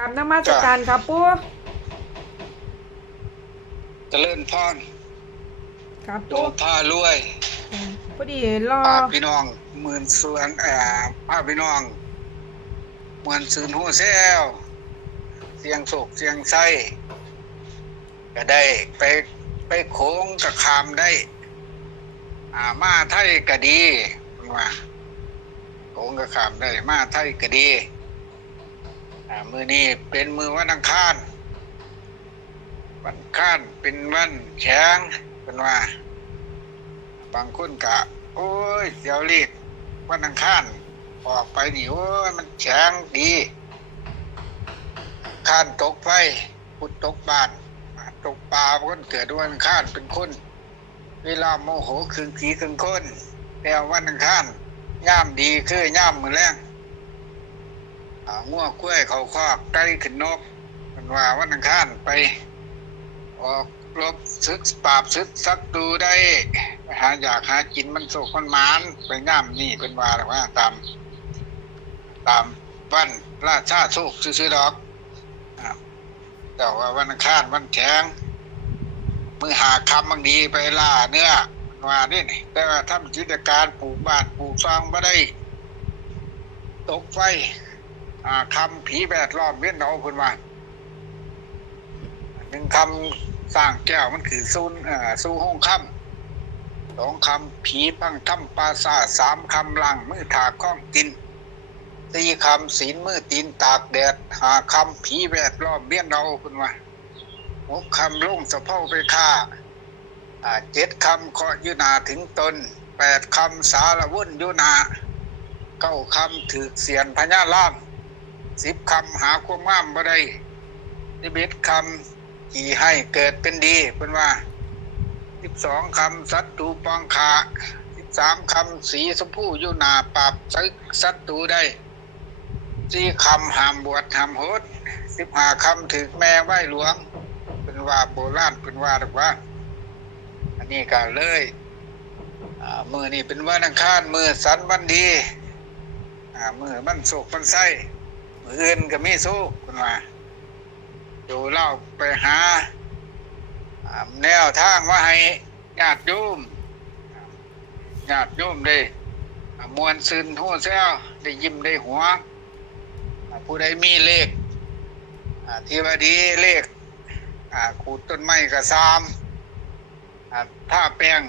กราบนมัสการครับปูเจริญพรครับโยปูมพารวยพอดีรอพาพี่น้องหมื่นส่วนเอ่อพาพี่น้องหมื่นสื่นหัวเซลเสียงโศกเสียงไส้ก็ได้ไปไปโค้งกับคามได้ อ่ามาไทยก็ดีว่าโค้งกับคามได้มาไทยก็ดี อ่ามือนี้เป็นมือวันอังคารวันอังคารเป็นวันแข็งเป็นว่า บางคนกะ โอ้ยเดี๋ยวรีบวันอังคารออกไปนี่โอ้ยมันแข็งดีคานตกไฟพุดตกบ้านตกปลาคนเกิดวันอังคารเป็นคน เวลาโมโหคืนผีคืนคนแต่วันอังคารย่ามดีคือย่ามมือแรง งัวกล้วยเขาคอกไก่ขึ้นนกเป็นว่าวันอังคารไป ออกรบซึกปราบซึกสักดูได้ หาอยากหากินมันโศกมันมานไปย่ำนี่เป็นว่าหรือว่าตาม ตามวันราชาโชคซื้อดอกแต่ว่าวันอังคารวันแข็งมือหาคำบางดีไปล่าเนื้อว่านี่นี่แต่ว่าทำกิจการปลูกบ้านปลูกฟางไม่ได้ ตกไฟ อ่าคำผีแวดล้อมเวียนเอาคนว่าหนึ่งคำสร้างแก้วมันคือซูนอ่อสู้ห้องคำสองคำผีพังถ้ำปราสาสามคำลังมือถากข้องกินสี่คำศีลมือตีนตากแดดหาคำผีแวดล้อมเบี้ยนเราคุณว่าหกคำลงสะเพาไปฆ่าอ่าเจ็ดคำเคาะยุนาถึงตนแปดคำสารวุ่นยุนาเก้าคำถือเสียนพญาล่าม สิบคำหาความงามบ่ได้สิบเอ็ดคำขี่ให้เกิดเป็นดีเป็นว่าสิบสองคำสัตตูปองขาสิบสามคำสีสมพูยุนาปราบซึกสัตตูได้สี่คำห้ามบวชห้ามโหดสิบห้าคำถึกแม่ไหวหลวง เป็นว่าโบราณเป็นว่าหรือว่า อันนี้ก็เลยมือนี่เป็นวันอังคารมือสันวันดีมือมันโศกมันไส้ อื่นก็มีโศกเป็นว่าอยู่เล่าไปหาแนวทางว่าให้ญาติโยมญาติโยมได้มวนซึนหัวเซลได้ยิ้มได้หัว ผู้ใดมีเลขที่ว่าดีเลขขูดต้นไม้กับซามอ่าถ้าแป้ง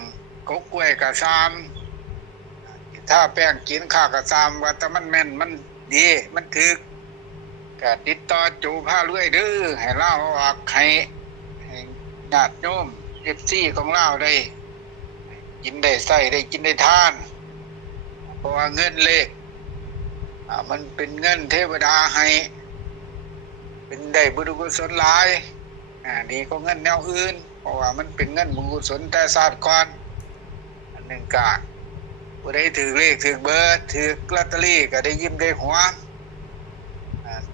กกกล้วยกับซามอ่าถ้าแป้งกินข้าวกับซามว่าแต่มันแม่นมันดีมันถึก ก็ติดต่อจูผ้าเรื่อยเด้อให้เล่าออกให้ห้ญาติโยมเอฟซีของเราได้กินได้ใส่ได้กินได้ทาน เพราะว่าเงินเลขอ่ามันเป็นเงินเทวดาให้ เป็นได้บุญกุศลหลายอ่าดีกว่าเงินแนวอื่น เพราะว่ามันเป็นเงินบุญกุศลแต่ศาสตร์ก่อนอันหนึ่งกะผู้ใดถือเลขถือเบอร์ถือลอตเตอรี่ก็ได้ยิ้มได้หัว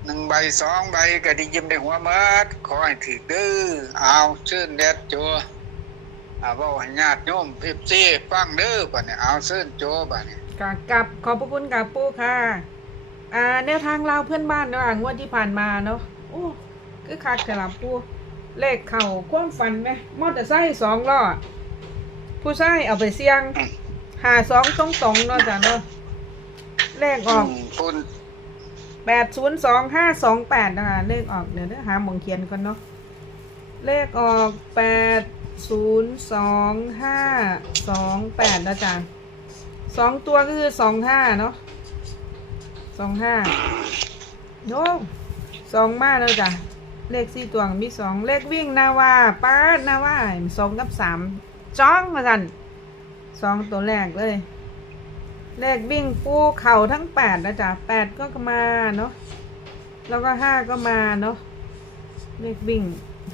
หนึ่งใบสองใบก็ได้ยิ้มได้หัวเมิดขอให้ถือดื้อเอาชื่นเด็ดโจอาเว่าให้ญาติโยมเอฟซีฟังเด้อป่ะเนี่ยเอาชื่นโจป่ะเนี่ยกราบกับขอบพระคุณกับปูค่ะ อ่าแนวทางเราวเพื่อนบ้านเนาะอะงวดที่ผ่านมาเนาะโอ้คือคักแต่ละปูเลขเข่าความฝันไหมมอเตอร์ไซค์สองล้อผู้ชายเอาไปเสี่ยงหาสองตรงตรงๆเนาะจ้ะเนาะเลขออกมปุ่น แปดศูนย์สองห้าสองแปดนะคะเลขออกเดี๋ยวเดี๋ยวหาหมองเขียนก่อนเนาะเลขออกแปดศูนย์สองห้าสองแปดนะจ๊ะสองตัวก็คือสองห้าเนาะสองห้าโน้สองมาแล้วจ้ะเลขสี่ตัวมีสองเลขวิ่งนาวาป้านาวาสองกับสามจ้องมาสั่นสองตัวแรกเลย เลขวิ่งปูเข่าทั้งแปดนะจ๊ะแปดก็มาเนาะแล้วก็ห้าก็มาเนาะเลขวิ่ง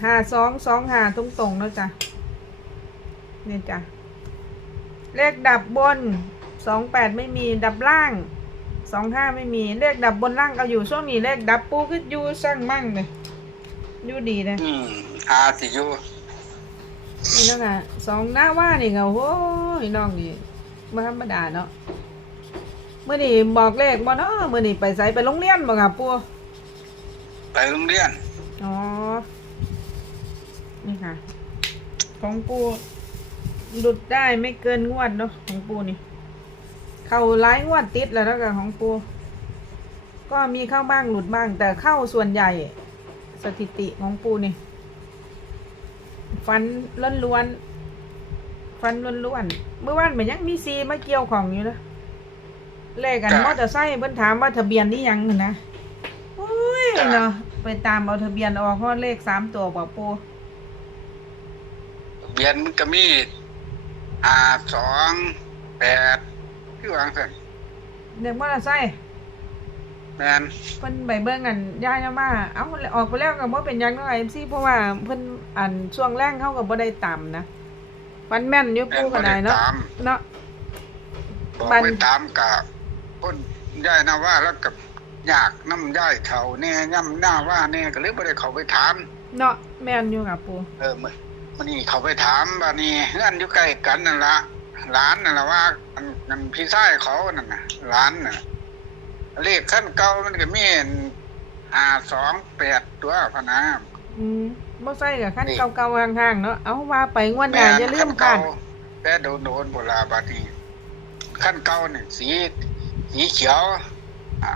ห้าสองสองห้าตรงตรงๆแล้วจ้ะเนี่ยจ้ะเลขดับบนสองแปดไม่มีดับล่างสองห้าไม่มีเลขดับบนล่างเอาอยู่ช่วงนี้เลขดับปูก็อยู่สร้างมั่งเลยอยู่ดีเลยอืมอาสิอยู่นี่แล้วไงสองหน้าว่านี่ไงโอ้ยน้องนี่ไม่ธรรมดาเนาะเมื่อนี่บอกเลขบ่เนาะเมื่อนี่ไปใส่ไปโรงเรียนบ่ครับปูไปโรงเรียน อ๋อ นี่ค่ะ ของปูหลุดได้ไม่เกินงวดเนาะของปูนี่ เข้าหลายงวดติดแล้วแล้วกับของปู ก็มีเข้าบ้างหลุดบ้าง แต่เข้าส่วนใหญ่ สถิติของปูนี่ ฟันล้วนล้วนๆฟันล้วนล้วนๆเมื่อวานมันยังมีซีมาเกี่ยวของอยู่นะ เลขกันจ้ะมอเตอร์ไซค์เพิ่นถามว่าทะเบียนนี่ยังนั่นนะโอ้ยจ้ะเนาะไปตามเอาทะเบียนออกเพราะเลขสามตัวกว่าปูเบียนมันก็มีอ่าสองแปดคือวางเพิ่นเด็กมอเตอร์ไซค์แม่นเพิ่นไปเบิ่งกันย่ายามาเอ้าออกไปแล้วก็บ่เป็นหยังเนาะไอ้ซี่เพราะว่าเพิ่นอันช่วงแรกเขาก็บ่ได้ต่ำนะฟันแม่นอยู่แม่ปูนก็บ่ได้ได้เนาะตามเนาะบอกบันไปตามกับ คนย่ายนาว่าแล้วกับยากน้ำย่ายเท่าเนี่ยย่ำหน้าว่าเนี่ยก็เลยบ่ได้เข้าไปถามเนาะแม่นอยู่ค่ะปูเออมื้อมื้อนี้เขาไปถามว่านี่เฮือนอยู่ใกล้กันนั่นละหลานนั่นละว่าอันอันพี่ชายเขานั่นน่ะหลานน่ะเลขขั้นเก่ามันก็มีห้าสองแปดตัวพะนะอืมบ่ใส่กับคันนี่เก่าๆห่างๆเนาะเอาว่าไปงวดหน้าอย่าลืมขั้นค่ะเก่าแต่โดนโดนๆโบราณบัดนี้ขั้นเก่าเนี่ยสี สีเขียวอ่า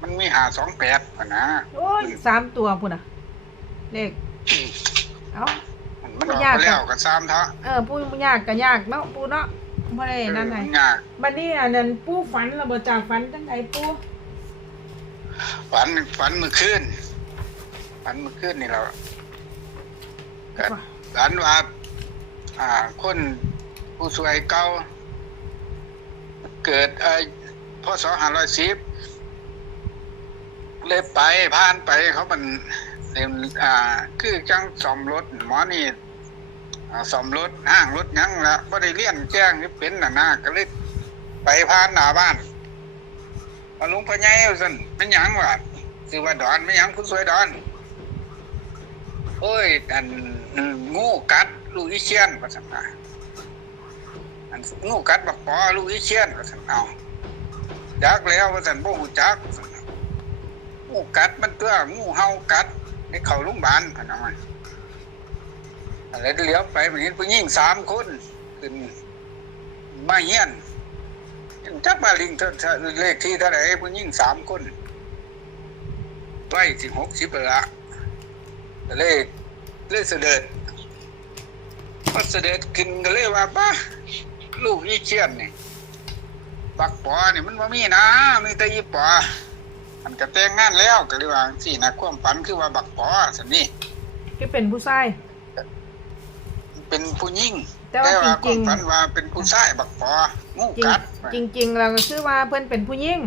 มันมีห้าสองแปดพะนะโอ้ยสามตัวพุ่นน่ะ เลข เอ้า มันออกยากไปอะแล้วก็ซ้ำเถอะเออปูยากก็ยากเนาะปูเนาะบ่ได้นั่นเอให้อมันยากบัดนี้อันนั้นปูฝันแล้วบ่จากฝันจังไดปูฝันฝันเมื่อคืนฝันเมื่อคืนนี่เราก็ฝันว่าอ่า คนผู้สวยเก่าเกิดเอ่อ พศห้าร้อยสิบเลยไปผ่านไปเขามันเรียนอ่า คือจังซ่อมรถหมอนี่อ่าซ่อมรถห้างรถยังละบ่ได้เรียนแจ้งนี่เป็นหน่ะนะก็เลยไปผ่านหน้าบ้านมาลุงพ่อใหญ่ว่าซั่นเป็นหยังวะชื่อว่าดอนเป็นหยังผู้สวยดอนโอ้ยอันงูกัดลูกอีเชียนว่าซั่นนะอันงูกัดบักปอลูกอีเชียนว่าซั่นเอา จักแล้วว่าซั่นบ่ฮู้จักงูกัดมันตัวงูเห่ากัดให้เข้าโรงพยาบาลพนะมันอะไรเลี้ยวไปมันเห็นผู้หญิงสามคนขึ้นมาเฮียนจักมาลิงเท่าเท่าเลขที่เท่าไหร่ผู้หญิงสามคนใกล้สิหกสิบละเลยเลยเสด็จพอเสด็จขึ้นก็เลยว่าป้าลูกอีเชียนนี่ บักปอนี่มันว่ามีนะมีแต่อีปอมันก็แต่งงานแล้วก็เลยว่าสินะความฝันคือว่าบักปอสันนี่ที่เป็นผู้ชายเป็นผู้หญิงแต่ว่าว่าจคริวามงฝันว่าเป็นผู้ชายบักปองูจริงกัดจริงจริง ๆ เราก็คือว่าเพิ่นเป็นผู้หญิง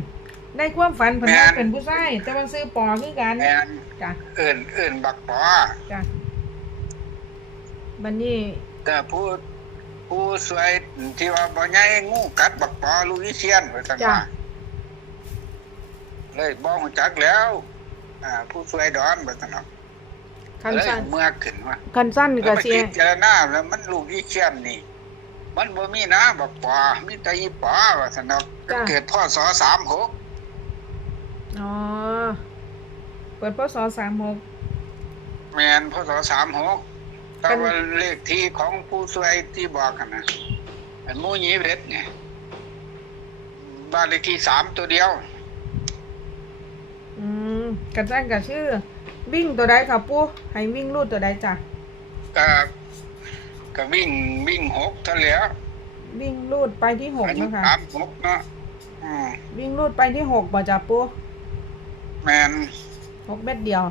ในความฝันเพิ่นแม่ว่านเป็นผู้ชายแต่ว่าซื้อปอคือกันแม่นจ้ะเอิ่นเอิ่นบักปอจ้ะบัดนี้แต่ผู้ ผู้สวยที่ว่าบ่ใหญ่งูกัดบักปอลูกอีเชียนว่าซั่นว่าเลยบอกหูจักแล้ว อ่า ผู้ช่วยดอนแบบนั้นเนาะคันเลยสั้นเมื่อขึ้นว่าคันสั้นแล้วก็ไปเสียคิดเจรณาแล้วมันลูกอีเชียนนี่ มันบ่มีนะบอกปอมีแต่อีปอว่าสนอกเกิดพ่อสอสามหกอ๋อเปิดพศสามหกแมนพ่อสอสามห กแต่ว่าเลขที่ของผู้ช่วยที่บอกกันนะอันหมูยีเวทเนี่ยบ้านเลขที่สามตัวเดียว อืมคันสั้นก็ชื่อ วิ่งตัวใดค่ะปูให้วิ่งรูดตัวใดจ้ะก็ก็วิ่งวิ่งหกเท่าแล้ววิ่งรูดไปที่หกอายุนะคะสามหกเนาะอืมวิ่งรูดไปที่หกบ่จ้ะปูแมนหกเม็ดเดียว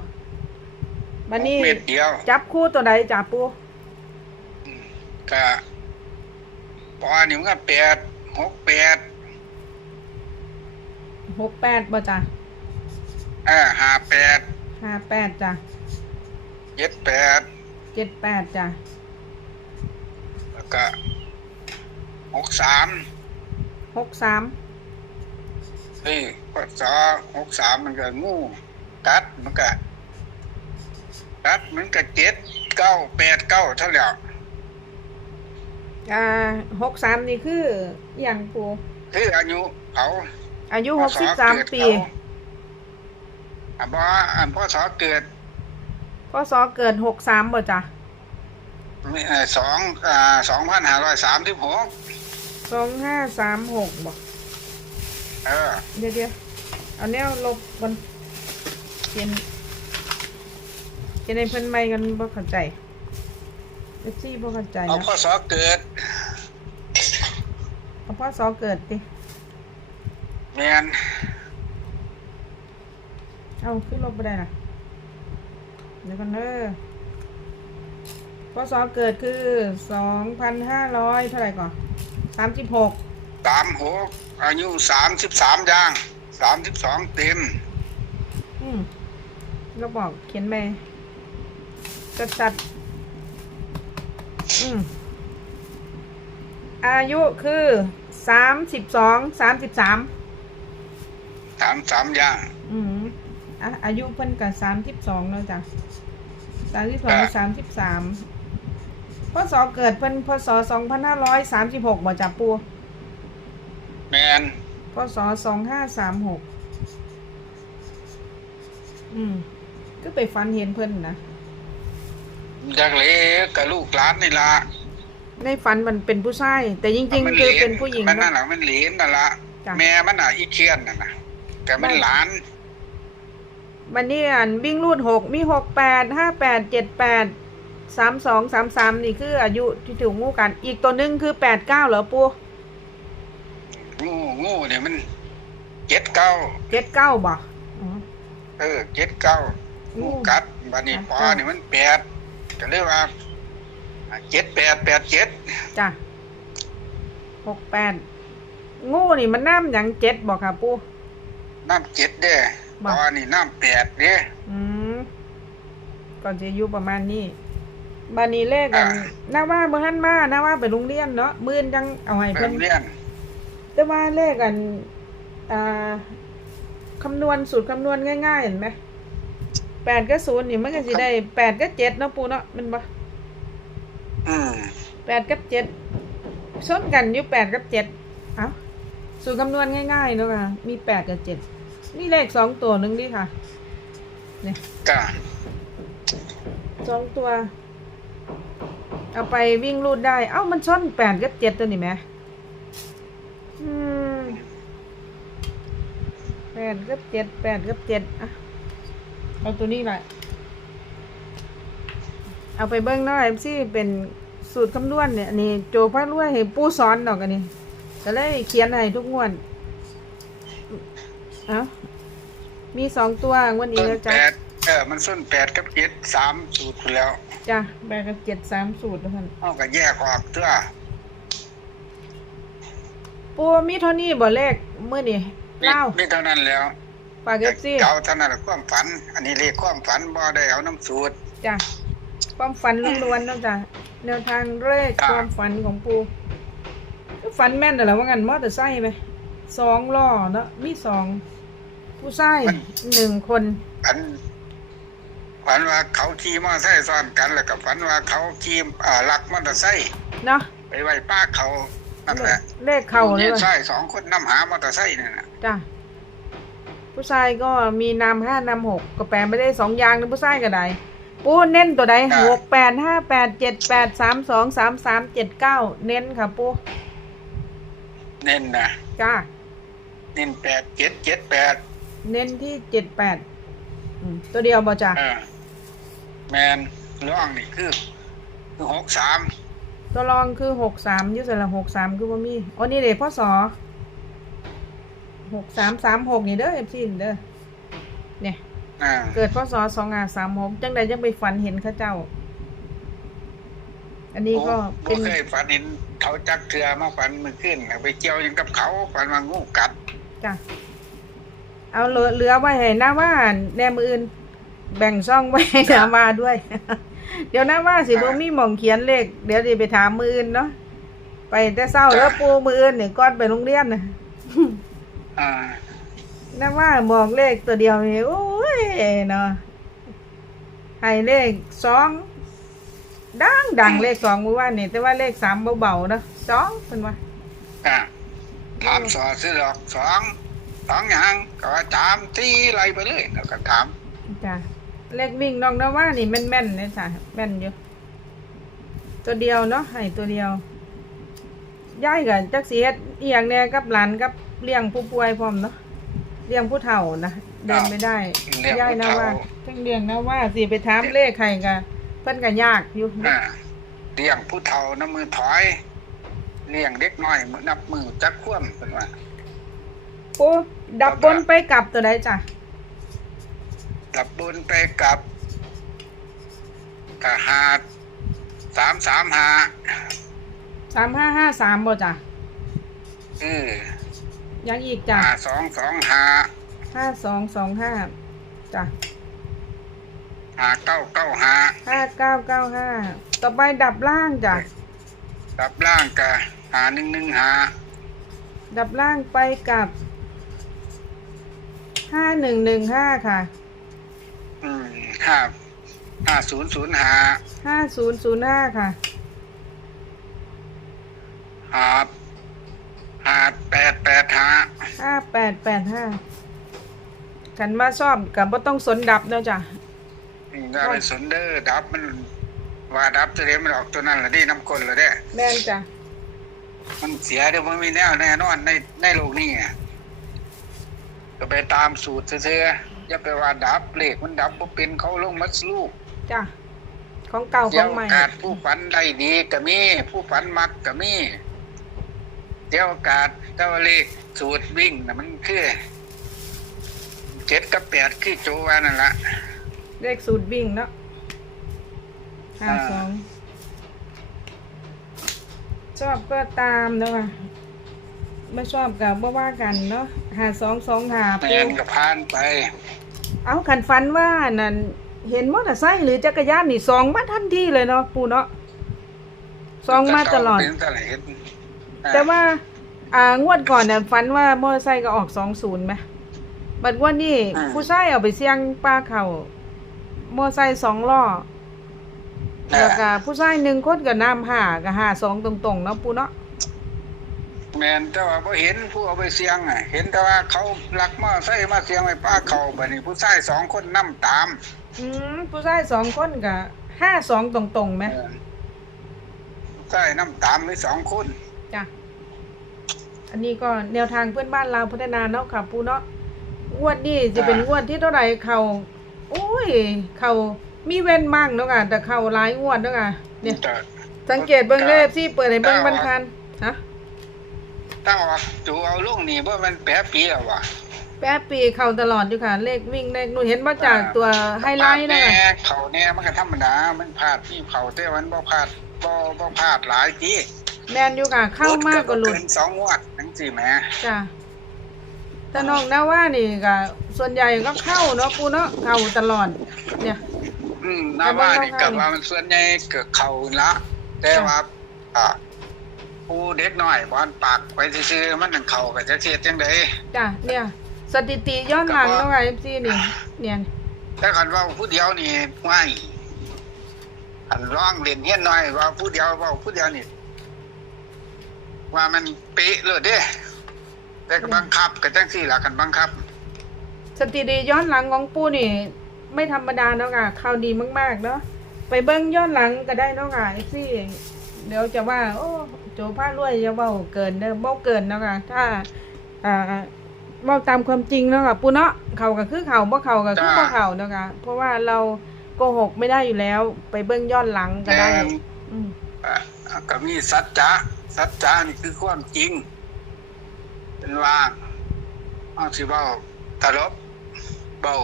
บัดนี้ เม็ดเดียวจับคู่ตัวใดจ้ะปูก็ปอนี่มันก็แปดหกแปดหกแปดบ่จ้ะเออห้าแปดห้าแปดจ้ะเจ็ดแปดเจ็ดแปดจ้ะแล้วก็หกสามหกสามเฮ้ยพศหกสามมันก็งูกัดมันก็ กัดมันก็เจ็ดเก้าแปดเก้าเท่าแล้วอ่าหกสามนี่คืออหย่างปูคืออายุเขาอายุพหศกสิบสามเกิดปีเขาอันบ่อันพ่อสอเกิดพศเกิดหกสามบ่จ้ะเอ่อสองอ่าสองพันห้าร้อยสามสิบหกสองห้าสามหกบ่เออเดี๋ยวเดี๋ยวเอาแนวลบมันเขียน เขียนในเพิ่นไม่กันบ่เข้าใจเอฟซีบ่เข้าใจเอานะพ่อสอเกิด เอาพศเกิดติแมนเอาขึ้นลบไปได้นะเดี๋ยวกันเด้อพศเกิดคือสองพันห้าร้อยเท่าไหร่ก่อนสามสิบหกสามหกอายุสามสิบสามย่างสามสิบสองเต็ม อืมเราบอกเขียนไป จัดจัดๆอืมอายุคือสามสิบสองสามสิบสามสามสามย่าง อืมอะอายุเพิ่นกับสามสิบสองแล้วจ้ะสามสิบสองสามสิบสามพศเกิดเพิ่นพศสองพันห้าร้อยสามสิบหกบ่จับปูแมนพศสองห้าสามหกอืมก็ไปฟันเห็นเพิ่นนะ จากเล็กกับลูกหลานนี่ละในฝันมันเป็นผู้ชายแต่จริงมัๆคือเป็นผู้หญิงมันนั่นเนาะแหละมันเหลนนั่นละจ้ะแม่มันอะอีเคียนนั่นนะแต่มันได้หลานวันนี้อันวิ่งรูดหกมีหกแปดห้าแปดเจ็ดแปดสามสองสามสามนี่คืออายุที่ถูกงูกัน อีกตัวหนึ่งคือแปดเก้าเหรอปูงูงูเนี่ยมันเจ็ดเก้าเจ็ดเก้าบ่อ๋อเออเจ็ดเก้างูงูกัดบันนี้กัดปอเก้านี่มันแปด ก็เรียกว่าเจ็ดแปดแปดเจ็ดจ้ะหกแปดงูนี่มันน้ำอย่างเจ็ดบอกค่ะปูน้ำเจ็ดเด้บ่ปอนี่น้ำแปดเด้อืมก่อนจะอายุประมาณนี้บานี้เลขกันอ่าน่าว่าเมื่อท่านมาน่าว่าไปโรงเรียนเนาะมื่นจังเอาให้ไปเพิ่โรนงเรียนแต่ว่าเลขกันอ่าคำนวณสูตรคำนวณง่ายๆเห็นไหม แปดก็ศูนย์นี่มันก็สิได้แปดก็เจ็ดเนาะปูเนาะแมันบ่อืมแปดกับเจ็ดชนกันอยู่แปดกับเจ็ดเอ้าสูตรคำนวณง่ายๆเนาะค่ะมีแปดกับเจ็ดนี่เลขสองตัวหนึ่งดิค่ะก็สองตัว เอาไปวิ่งรูดได้ เอ้ามันชนแปดกับเจ็ดตัวนี่ไหมอืมแปดกับเจ็ดแปดกับเจ็ดอะ เอาตัวนี้หน่อยเอาไปเบิ้งหน่อยสิเป็นสูตรคำนวณเนี่ยอันนี้โจพระรวยให้ปูสอนดอกอันนี้ก็เลยเขียนให้ทุกงวดเอ้ามีสองตัวงวันนี้ต้นแล้วจ้ะแปดเออมันส้นแปดกับเจ็ดสามสูตรอยู่แล้วจ้ะแปดกับเจ็ดสามสูตรแล้วกันเอาก็แยกออกเถอะปูมีเท่านี้บ่เลขเมื่อนี่เล่า ไม่เท่านั้นแล้ว ปากเอฟซีเก่าเท่านั้นแหละความฝัน อันนี้เรียกความฝันบ่ได้เอาน้ำสูตรจ้ะความฝันล้วนๆเนาะจ้ะแนวทางเลขจ้ะความฝันของปูก็ฝันแม่นแต่ละว่างั้นมอเตอร์ไซค์ไหมสองล้อเนาะมีสองผู้ชายหนึ่งคนฝันฝันว่าเขาขี่มอเตอร์ไซค์ซ้อนกันแล้วก็ฝันว่าเขาขี่อ่าลักมอเตอร์ไซค์เนาะไปไว้ป้าเขานั่นแหละเลขเข่าเลยนี่ว่ะใช่สองคนนำหามอเตอร์ไซค์นั่นน่ะจ้ะ ผู้ชายก็มีนำห้านำหกก็แปลไม่ได้สองอย่างนะผู้ชายก็ได้ปูเน้นตัวใดหกแปดห้าแปดเจ็ดแปดสามสองสามสามเจ็ดเก้าเน้นค่ะปูเน้นนะจ้าเน้นแปดเจ็ดเจ็ดแปดเน้นที่เจ็ดแปดตัวเดียวบ่จ้ะเออแมนร่องนี่คือคือหกสามตัวรองคือหกสามยุสละหกสามคือว่ามีอ๋อนี่เด็กพ่อสอ หกสามสามหกนี่เด้อเอฟซีเด้อเนี่ย อ่าเกิดพ่อสอสองอาสามหกจังใดยังไปฝันเห็นเข้าเจ้า อันนี้ก็ผเป็มน เคยฝันเห็นเขาจักเทือมาฝันมือขึ้นไปเกี่ยวอยังกับเขาฝันว่างูกัด จ้ะ เอาเหลือเหลือไว้ให้หน้าว่าแนมืออื่น แบ่งช่องไว้ให้หน้าว่าด้วย เดี๋ยวหน้าว่าสิบ่มีหม่องเขียนเลข เดี๋ยวดิไปถามมืออื่นเนาะไปแต่เศร้าแล้วปูมืออื่นเนี่ยก้อนไปโรงเรียนนะ อ่าน้าว่าบอกเลขตัวเดียวนี่โอ้ยเนาะให้เลขสองดังดังเลขสองเมื่อวานนี่แต่ว่าเลขสามเบาๆเนาะสองเป็นว่าอ่าถามสอซื้อดอกสองสองอย่างก็ว่าจามที่ไรไปเลยแล้วก็ถามจ้ะเลขวิ่งน้องนะว่านี่แม่นแม่นๆเลยจ้ะแม่นอยู่ตัวเดียวเนาะให้ตัวเดียวย่ายกับจักเสียเอียงเนี่ยกับหลานกับ เลี้ยงผู้ป่วยพร้อมเนาะเลี้ยงผู้เฒ่านะเดินไม่ได้เรียกย่ายผู้นะเฒ่าว่าทั้งเลี้ยงนะว่าสิไปถามเลขใครกะเพิ่นก็ยากอยู่อ่าเลี้ยงผู้เฒ่าน้ำมือถอย เลี้ยงเด็กน้อยนับมือจักคว่ำเป็นว่าปูดับบนไปกลับตัวใดจ้ะดับบุญไปกับกะหาสามสามหาสามห้าห้าสามบ่จ้ะเออ ยังอีกจ้ะหาสองสองหาห้าสองสองห้าจ้ะหาเก้าเก้าหาห้าเก้าเก้าห้าต่อไปดับล่างจ้ะดับล่างกะหาหนึ่งหนึ่งหาดับล่างไปกับห้าหนึ่งหนึ่งห้าค่ะ อืมห้าห้าศูนย์ศูนย์หาห้าศูนย์ศูนย์ห้าค่ะหา หาแปดแปดหาห้าแปดแปดห้ากันมาซ่อมกับบ่ต้องสนดับเนาะจ้ะอืมก็ไปสนเดอร์ดับมัน ว่าดับจะเรียมันออกตัวนั้นละดิน้ำกลละเด้แม่นจ้ะมันเสียเดี๋ยวมันมีแนวแน่นอนในในโลกนี้อะก็ไปตามสูตรเชื่อๆอย่าไปว่าดับเลขมันดับบ่เป็นเขาลงมัดลูกจ้ะของเก่าขเดี๋อยงวใหม่โอกาสผู้ฝันได้ดีก็มีผู้ฝันมักก็มี เดี๋ยวโอกาสเจ้าเลขสูตรวิ่งน่ะมันคือเจ็ดกับแปดคือโจวานั่นละเลขสูตรวิ่งเนาะห้าอ่าสองชอบก็ตามเนาะค่ะไม่ชอบกับบ่ว่ากันเนาะหาสองสองหาแมปูนก็ผ่านไป เอาขันฟันว่านั่นเห็นมอเตอร์ไซค์หรือจักรยานนี่สองมาทันทีเลยเนาะปูเนาะสองมาตลอดเป็นตลอด แต่ว่า อ่างวดก่อนเนี่ยฝันว่ามอเตอร์ไซค์ก็ออกสองศูนย์ไหมบัดงวันนี้ผู้ชายเอาไปเสี่ยงป้าเขามอเตอร์ไซค์สองล้อแล้วก็ผู้ชายหนึ่งคนก็น้ำห้าก็ห้าสองตรงๆเนาะปูเนาะแมนแต่ว่าบ่เห็นผู้เอาไปเสียงอะ เห็นแต่ว่าเขาลักมาใส่มาเสียงไว้ป้าเขาบัดนี้ผู้ชายสองคนนํตามอืมผู้ชายสองคนก็ห้าสองตรงๆไหมเออผู้ชายนํตามมีสองคน จ้ะ อันนี้ก็แนวทางเพื่อนบ้านเราวพัฒนาเนาะค่ะปูเนาะงวดนี้จะเป็นงวดที่เท่าไหร่เขาโอ้ยเขามีเว้นมั่งเนาะค่ะแต่เขาหลายงวดเนาะค่ะเนี่ยแต่สังเกตเบิ่งเลขที่เปิดให้เบิ่งบันคันฮะถ้าออกจูเอาลูกนี่บ่แมันแปะปีแล้ววะแป๊บปีเข้าตลอดอยู่ค่ะ เลขวิ่งเลขนู่นเห็นมาจากตัวไฮไลท์นะแน่คะเขาแน่มันก็ธรรมดา มันพลาดที่เขาแต่มันบ่พลาดบ่บ่พลาดหลายปีแมนอยู่ค่ะ เข้ามากกว่าหลุดเกินสองงวด จีแม่จ้ะแต่น้องนะว่านี่ก็ส่วนใหญ่ก็เข้าเนาะปูเนาะเข้าตลอด เนี่ย อืมน่าว่านี่ก็ว่ามันส่วนใหญ่เก็เขาละแต่ว่าอ่าผู้เด็กน้อยบอนปากไปซื่อๆมันนั่นเขาก็จะเสียจังไดจ้ะเนี่ย สถิติย้อนหลังเนาะค่ะ FC นี่ เนี่ยแต่คันว่าผู้เดียวนี่ง่ายอันร้องเล่นเฮียนน้อยว่าผู้เดียวว่าผู้เดียวนี่ ว่ามันเป๊ะเลยเด้ แต่ก็บังคับก็จังซี่ล่ะกันบังคับ สถิติย้อนหลังของปูนี่ ไม่ธรรมดาเนาะค่ะข่าวดีมาก ๆ เนาะไปเบิ้งย้อนหลังก็ได้เนาะค่ะเอฟซีเดี๋ยวจะว่า โอ้โจผ้ารวยจะเบาเกินเด้อเบาเกินเนาะค่ะถ้า อ่าเบาตามความจริงเนาะค่ะปูเนาะเขาก็คือเขาบ่เขาก็คือบ่เขาเนาะค่ะเพราะว่าเราโกหกไม่ได้อยู่แล้ว ไปเบิ้งย้อนหลังก็ได้แต่อืมอะก็มีสัจจะ สัจจะนี่คือความจริง เป็นว่าเอาสิเว้าตลบเบา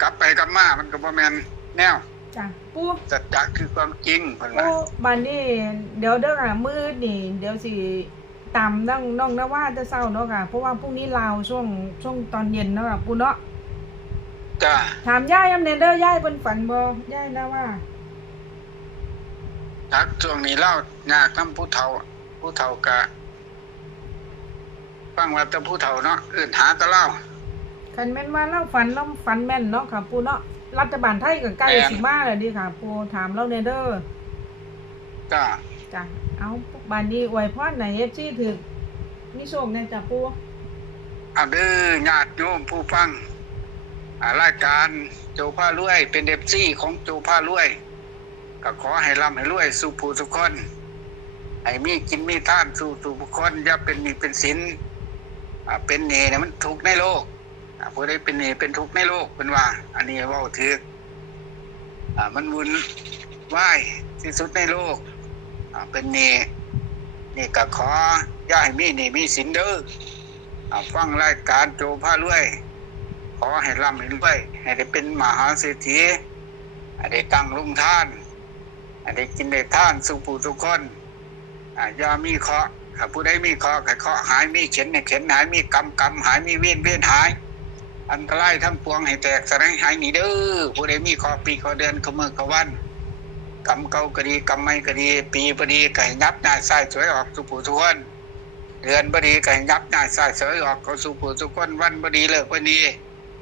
กลับไปกลับมา มันก็บ่แม่นแนวจ้ะปูสัจจะคือความจริงเพิ่นโอ้ว่าบันนี้เดี๋ยวเด้อค่ะมืดนี่ เดี๋ยวสิตามน้องน้องนะว่าจะเศร้าเนาะค่ะ เพราะว่าพรุ่งนี้ลาวช่วงช่วงตอนเย็นเนาะค่ะปูเนาะจ้าถามย่ายอำเนเด้อย่ายเป็นฝันบ่ย่ายนะว่าทักช่วงนี้เล่ายากนํผู้เฒ่า ผู้เฒ่าก็ฟังว่าแต่ผู้เฒ่าเนาะเอิ้นหาแตะเล่าคันแม่นว่าเราฝันเราฝันแม่นเนาะค่ะปูเนาะรัฐบาลไทยก็ใกล้แม่นสิมาแล้วดิค่ะปูถามเราเนเด้อจ้าจ้ะเอาบันนี้อวยพรไหน FC ถึกมีโชคแน่จ้ะปูเอาเด้อญาติโยมผู้ฟังอ่ารายการโจผ้ารวย เป็นเดฟซี่ของโจผ้ารวย ก็ขอให้ร่ำให้รวยสู่ผู้ทุกคน ให้มีกินมีท่านสู่สู่บุคคลอย่าเป็นหนี้เป็นสินอ่าเป็นเนเนี่ยมันทุกข์ในโลกอ่าผู้ใดเป็นเนเป็นทุกข์ในโลกเป็นว่า อันนี้ว่าถืออ่ามันวุ่นวายที่สุดในโลกอ่าเป็นเนนี่ก็ขออย่าให้มีหนี่มีสินเด้ออ่าฟังรายการโจผ้ารวยขอให้ร่ำให้รวยให้ได้เป็นมหาเศรษฐีให้ได้ตั้งลุงท่านให้ได้กินได้ท่านสุปูทุกคน อ่าอมีเคาะห์ถ้าผู้ใดมีเคาะห์ให้เคาะหายมีเข็นเข็นหายมีกรรมกรรมหายมีเวียนเวียนหาย อันตรายทั้งปวงให้แตกสลายหายหนีเด้อผู้ใดมีเคาะปีเคาะเดือนขมือขวันกรรมเก่าก็ดีกรรมใหม่ก็ดี ปีบดีไก็ให้ยับหน้าใส่สวยออกสุปูทุกคนเดือนบดีไก็ให้ยับหน้าใส่สวยออกเขาสุปูทุกคนวันบดีเลิกวันนี้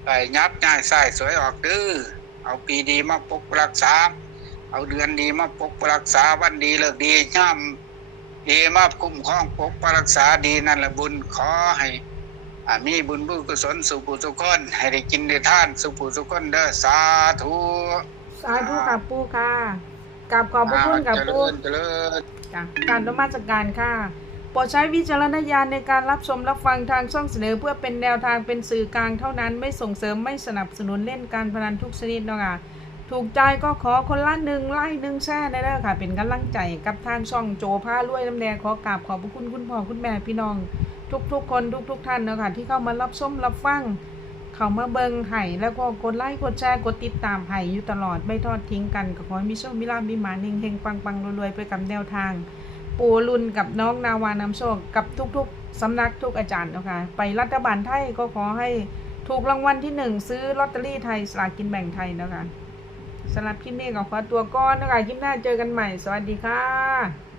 ก็ให้ยับหน้าใส่สวยออกเด้อเอาปีดีมาปกรักษา เอาเดือนดีมาปกปักรักษาวันดีเลิกดีย่ำ ดีมาคุ้มครองปกปักรักษาดีนั่นแหละบุญขอให้อ่ามีบุญบุญกุศลสุขุสุขคนให้ได้กินได้ท่านสุขุสุขคนเด้อสาธุสาธุค่ะปูค่ะกราบขอบพระคุณกับเจปูริญเจริญจ้ะการนมัสการค่ะโปรดใช้วิจารณญาณในการรับชมรับฟังทางช่องเสนอ เพื่อเป็นแนวทางเป็นสื่อกลางเท่านั้นไม่ส่งเสริมไม่สนับสนุนเล่นการพนันทุกชนิดเนาะค่ะ ถูกใจก็ขอคนละหนึ่งไลค์หนึ่งแชร์ได้เลยค่ะ เป็นกำลังใจกับทางช่องโจผ้ารวยน้ำแดงขอกราบขอบพระคุณคุณพ่อคุณแม่พี่น้อง ทุกๆ คนทุก ๆ ท่านนะค่ะที่เข้ามารับชมรับฟังเข้ามาเบิงไห้แล้วก็กดไลค์กดแชร์กดติดตามไห้อยู่ตลอดไม่ทอดทิ้งกันก็ขอให้มีโชคมีลาภมีหมาเฮงเฮงปังปังรวยๆไปกับแนวทาง ปูรุนกับน้องนาวานำโชคกับทุก ๆสำนักทุกอาจารย์นะคะไปรัฐบาลไทยก็ขอให้ถูกรางวัลที่หนึ่งซื้อลอตเตอรี่ไทยสลากกินแบ่งไทยนะคะ สำหรับคลิปนี้ก็ขอตัวก่อนนะคะคลิปหน้าเจอกันใหม่ สวัสดีค่ะ